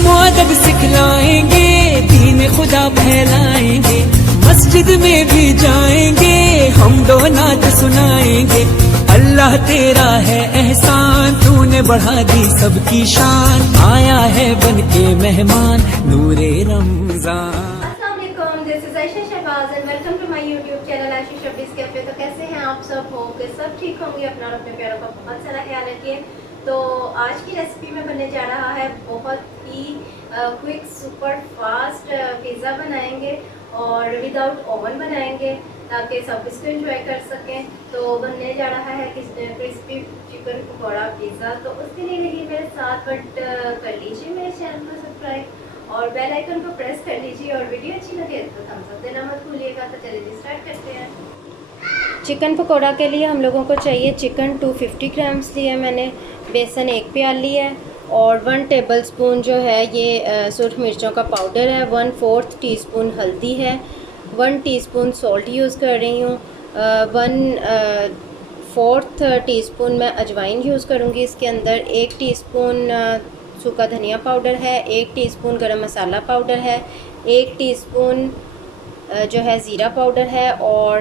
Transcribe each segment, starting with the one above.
इल्म अदब सिखलाएंगे, दीन खुदा फैलाएंगे, मस्जिद में भी जाएंगे, हम दो नात सुनाएंगे। अल्लाह तेरा है एहसान, तूने बढ़ा दी सबकी शान, आया है बन के मेहमान नूरे रमजान। Welcome to my YouTube channel Ashish Shabbis cafe. तो कैसे हैं आप सब? होंगे सब ठीक होंगे। अपना और अपने प्यारों का बहुत सारा ख्याल रखिए। तो आज की रेसिपी में बनने जा रहा है बहुत ही क्विक सुपर फास्ट पिज़्ज़ा बनाएंगे और विदाउट ओवन बनाएंगे ताकि सब इसको एंजॉय कर सकें। तो बनने जा रहा है क्रिस्पी चिकन पकौड़ा पिज़्ज़ा। तो उसके लिए रहिए मेरे साथ, बट कर लीजिए मेरे चैनल को सब्सक्राइब और बेल आइकन को प्रेस कर लीजिए और वीडियो अच्छी लगे तो थम्स अप देना मत भूलिएगा। तो चलिए स्टार्ट करते हैं। चिकन पकौड़ा के लिए हम लोगों को चाहिए चिकन 250 ग्राम्स लिया मैंने, बेसन 1 प्याल लिया है और 1 टेबलस्पून जो है ये सुरख मिर्चों का पाउडर है, 1/4 टीस्पून हल्दी है, 1 टीस्पून सॉल्ट यूज़ कर रही हूँ, 1/4 टीस्पून मैं अजवाइन यूज़ करूँगी इसके अंदर, 1 टीस्पून सूखा धनिया पाउडर है, 1 टीस्पून गरम मसाला पाउडर है, 1 टीस्पून जो है ज़ीरा पाउडर है और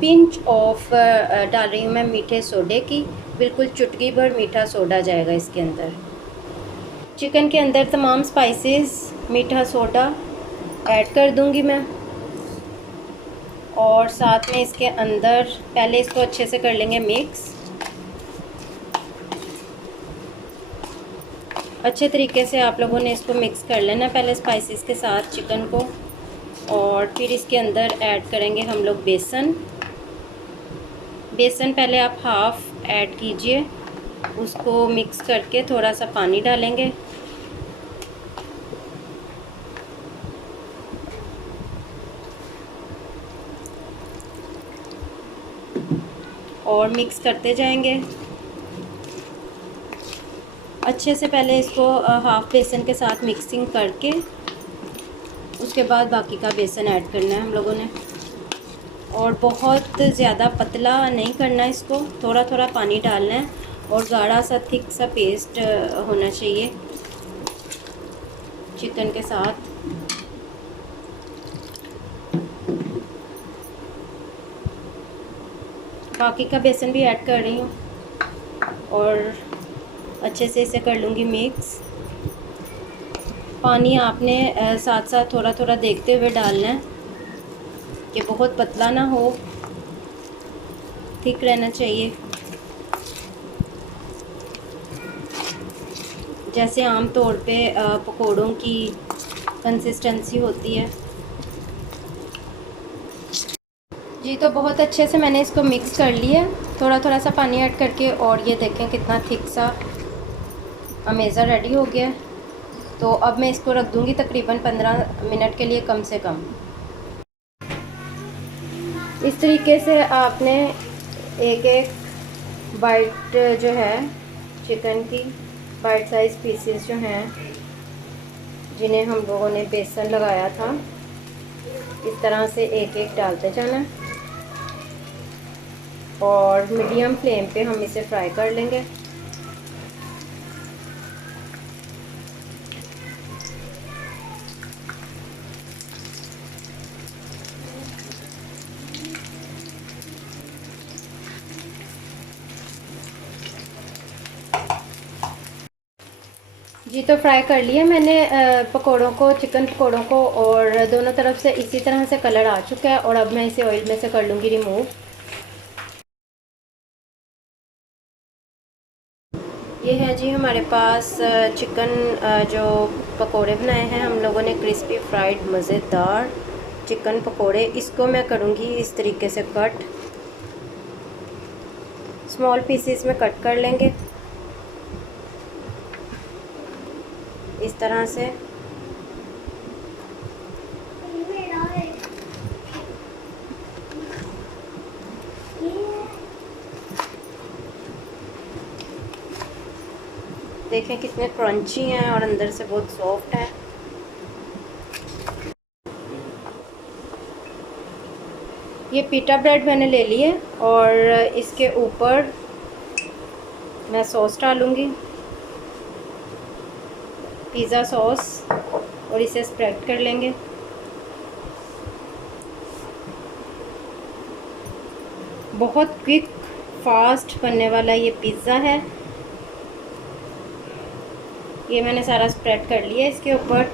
पिंच ऑफ डाल रही हूँ मैं मीठे सोडे की, बिल्कुल चुटकी भर मीठा सोडा जाएगा इसके अंदर। चिकन के अंदर तमाम स्पाइसेस, मीठा सोडा ऐड कर दूँगी मैं और साथ में इसके अंदर पहले इसको अच्छे से कर लेंगे मिक्स। अच्छे तरीके से आप लोगों ने इसको मिक्स कर लेना पहले स्पाइसेस के साथ चिकन को, और फिर इसके अंदर ऐड करेंगे हम लोग बेसन। बेसन पहले आप हाफ़ ऐड कीजिए, उसको मिक्स करके थोड़ा सा पानी डालेंगे और मिक्स करते जाएंगे अच्छे से। पहले इसको हाफ़ बेसन के साथ मिक्सिंग करके उसके बाद बाकी का बेसन ऐड करना है हम लोगों ने, और बहुत ज़्यादा पतला नहीं करना इसको, थोड़ा थोड़ा पानी डालना है और गाढ़ा सा थिक सा पेस्ट होना चाहिए चिकन के साथ। बाकी का बेसन भी ऐड कर रही हूँ और अच्छे से इसे कर लूँगी मिक्स। पानी आपने साथ साथ थोड़ा थोड़ा देखते हुए डालना है कि बहुत पतला ना हो, थिक रहना चाहिए, जैसे आम तौर पे पकोड़ों की कंसिस्टेंसी होती है जी। तो बहुत अच्छे से मैंने इसको मिक्स कर लिया थोड़ा थोड़ा सा पानी ऐड करके, और ये देखें कितना थिक सा अमेज़ा रेडी हो गया। तो अब मैं इसको रख दूँगी तकरीबन 15 मिनट के लिए कम से कम। इस तरीके से आपने एक एक बाइट जो है चिकन की, बाइट साइज़ पीसेस जो हैं जिन्हें हम लोगों ने बेसन लगाया था, इस तरह से एक एक डालते जाना और मीडियम फ्लेम पे हम इसे फ्राई कर लेंगे। जी तो फ्राई कर लिया मैंने पकोड़ों को, चिकन पकोड़ों को, और दोनों तरफ से इसी तरह से कलर आ चुका है और अब मैं इसे ऑयल में से कर लूँगी रिमूव। ये है जी हमारे पास चिकन जो पकोड़े बनाए हैं हम लोगों ने, क्रिस्पी फ्राइड मज़ेदार चिकन पकोड़े। इसको मैं करूँगी इस तरीके से कट, स्मॉल पीसेस में कट कर लेंगे इस तरह से। देखें कितने क्रंची हैं और अंदर से बहुत सॉफ्ट है। ये पीटा ब्रेड मैंने ले लिए और इसके ऊपर मैं सॉस डालूँगी। पिज़्ज़ा सॉस और इसे स्प्रेड कर लेंगे। बहुत क्विक फास्ट बनने वाला ये पिज़्ज़ा है। ये मैंने सारा स्प्रेड कर लिया इसके ऊपर।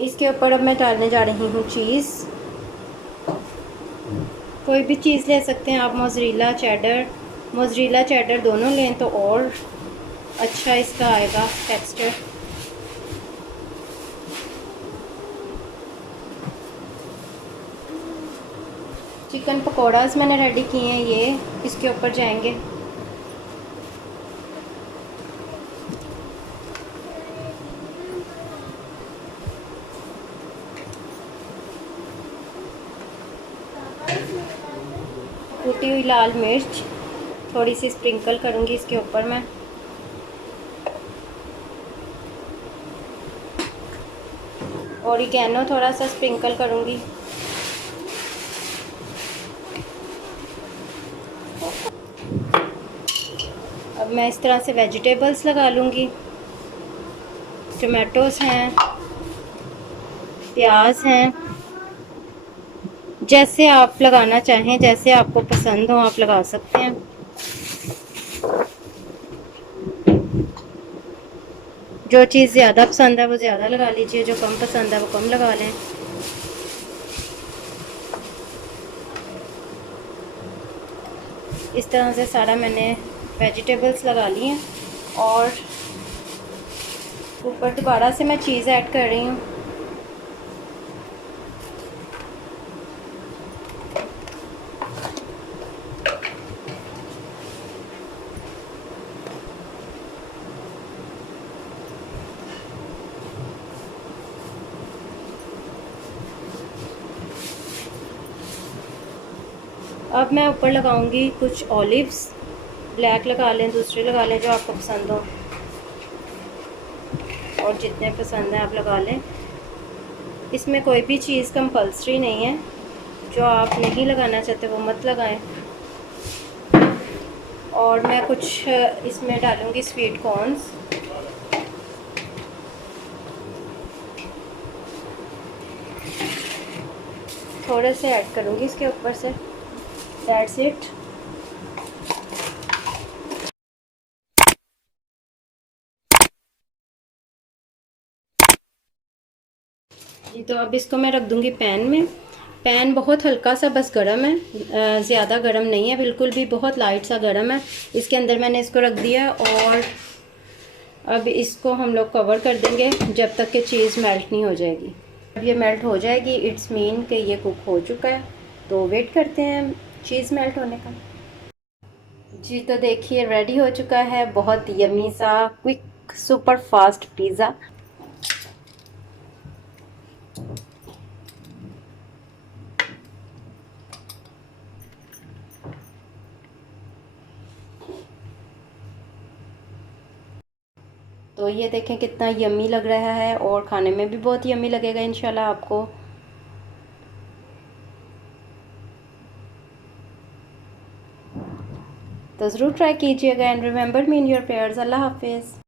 इसके ऊपर अब मैं डालने जा रही हूँ चीज़। कोई भी चीज़ ले सकते हैं आप, मोज़रेला चेडर दोनों लें तो और अच्छा इसका आएगा टेक्सचर। चिकन पकौड़ास मैंने रेडी किए हैं, ये इसके ऊपर जाएंगे। कुटी हुई लाल मिर्च थोड़ी सी स्प्रिंकल करूँगी इसके ऊपर मैं। ऑरिगेनो थोड़ा सा स्प्रिंकल करूँगी। अब मैं इस तरह से वेजिटेबल्स लगा लूँगी। टमाटोस हैं, प्याज हैं, जैसे आप लगाना चाहें, जैसे आपको पसंद हो आप लगा सकते हैं। जो चीज़ ज़्यादा पसंद है वो ज़्यादा लगा लीजिए, जो कम पसंद है वो कम लगा लें। इस तरह से सारा मैंने वेजिटेबल्स लगा लिए हैं और ऊपर दोबारा से मैं चीज़ ऐड कर रही हूँ। अब मैं ऊपर लगाऊंगी कुछ ऑलिव्स। ब्लैक लगा लें, दूसरे लगा लें जो आपको पसंद हो, और जितने पसंद है आप लगा लें। इसमें कोई भी चीज़ कंपल्सरी नहीं है, जो आप नहीं लगाना चाहते वो मत लगाएं। और मैं कुछ इसमें डालूंगी स्वीट कॉर्न्स। थोड़े से ऐड करूंगी इसके ऊपर से। That's it. जी तो अब इसको मैं रख दूंगी पैन में। पैन बहुत हल्का सा बस गरम है, ज़्यादा गरम नहीं है बिल्कुल भी, बहुत लाइट सा गरम है। इसके अंदर मैंने इसको रख दिया और अब इसको हम लोग कवर कर देंगे जब तक कि चीज़ मेल्ट नहीं हो जाएगी। जब ये मेल्ट हो जाएगी इट्स मीन कि ये कुक हो चुका है, तो वेट करते हैं चीज़ मेल्ट होने का। जी तो देखिए रेडी हो चुका है बहुत यम्मी सा क्विक सुपर फास्ट पिज़्ज़ा। तो ये देखें कितना यम्मी लग रहा है और खाने में भी बहुत यम्मी लगेगा इंशाल्लाह आपको। तो ज़रूर ट्राई कीजिएगा and remember me in your prayers. अल्लाह हाफिज़।